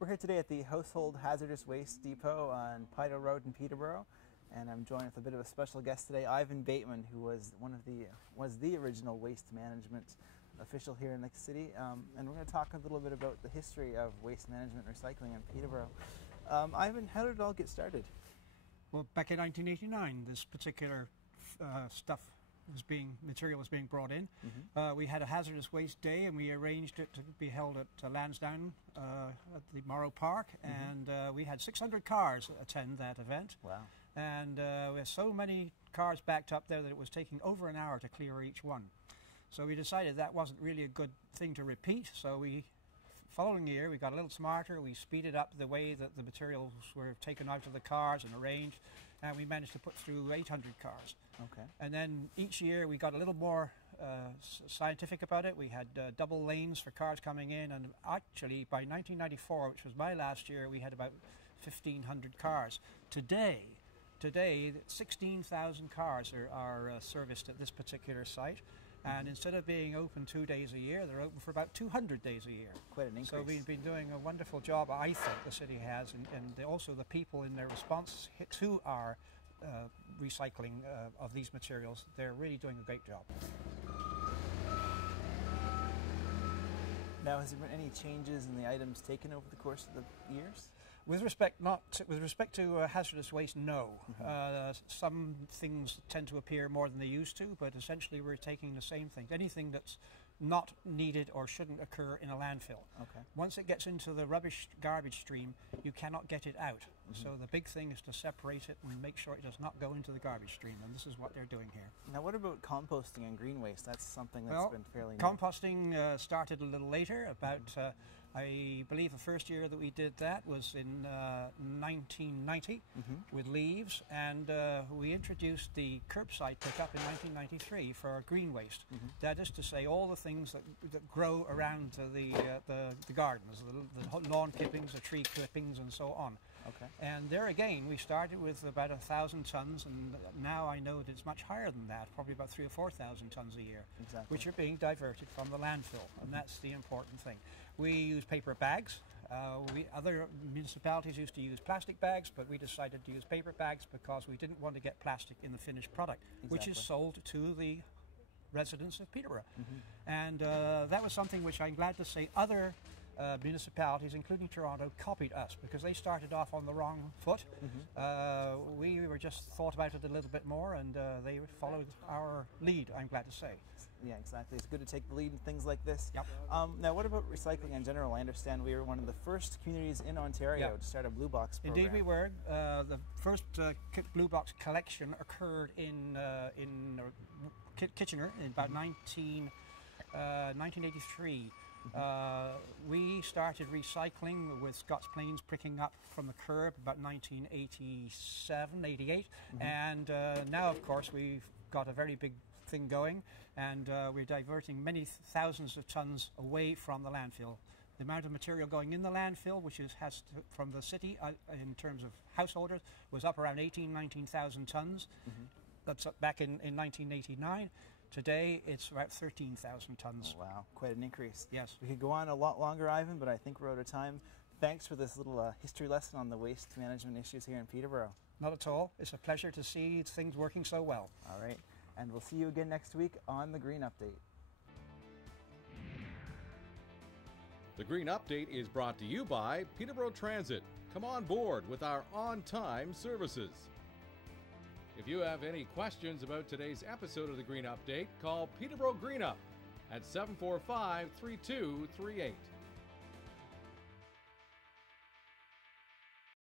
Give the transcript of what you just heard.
We're here today at the Household Hazardous Waste Depot on Pido Road in Peterborough, and I'm joined with a bit of a special guest today, Ivan Bateman, who was the original waste management official here in the city, and we're going to talk a little bit about the history of waste management and recycling in Peterborough. Ivan, how did it all get started? Well, back in 1989, this particular material was being brought in. We had a hazardous waste day, and we arranged it to be held at Lansdowne at the Morrow Park, and we had 600 cars attend that event. Wow. And we had so many cars backed up there that it was taking over an hour to clear each one. So we decided that wasn't really a good thing to repeat, so following year we got a little smarter. We speeded up the way that the materials were taken out of the cars and arranged, and we managed to put through 800 cars. Okay. And then each year we got a little more scientific about it. We had double lanes for cars coming in, and actually by 1994, which was my last year, we had about 1,500 cars. Today 16,000 cars are serviced at this particular site. And instead of being open 2 days a year, they're open for about 200 days a year. Quite an increase. So we've been doing a wonderful job, I think, the city has, and also the people in their response to our recycling of these materials, they're really doing a great job. Now, has there been any changes in the items taken over the course of the years? With respect to hazardous waste, no. Some things tend to appear more than they used to, but essentially we're taking the same things. Anything that's not needed or shouldn't occur in a landfill. Okay. Once it gets into the garbage stream, you cannot get it out. So the big thing is to separate it and make sure it does not go into the garbage stream, and this is what they're doing here. Now, what about composting and green waste? That's something that's been fairly new. Composting started a little later, about I believe the first year that we did that was in 1990 with leaves, and we introduced the curbside pickup in 1993 for green waste. That is to say, all the things that grow around the gardens, the lawn clippings, the tree clippings, and so on. Okay. And there again, we started with about 1,000 tons, and now I know that it's much higher than that, probably about 3,000 or 4,000 tons a year, which are being diverted from the landfill, and that's the important thing. We use paper bags. Other municipalities used to use plastic bags, but we decided to use paper bags because we didn't want to get plastic in the finished product, which is sold to the residents of Peterborough. And that was something which I'm glad to say other municipalities, including Toronto, copied us because they started off on the wrong foot. We were just thought about it a little bit more, and they followed our lead, I'm glad to say. Yeah, exactly. It's good to take the lead in things like this. Yep. Now, what about recycling in general? I understand we were one of the first communities in Ontario to start a blue box program. Indeed we were. The first blue box collection occurred in Kitchener in about 1983. We started recycling with Scots Plains pricking up from the curb about 1987, 88, and now of course we've got a very big thing going, and we're diverting many thousands of tons away from the landfill. The amount of material going in the landfill, which from the city in terms of householders, was up around 19,000 tons. That's up back in 1989. Today, it's about 13,000 tons. Oh, wow, quite an increase. Yes. We could go on a lot longer, Ivan, but I think we're out of time. Thanks for this little history lesson on the waste management issues here in Peterborough. Not at all. It's a pleasure to see things working so well. All right, and we'll see you again next week on The Green Update. The Green Update is brought to you by Peterborough Transit. Come on board with our on-time services. If you have any questions about today's episode of The Green Update, call Peterborough Green Up at 745-3238.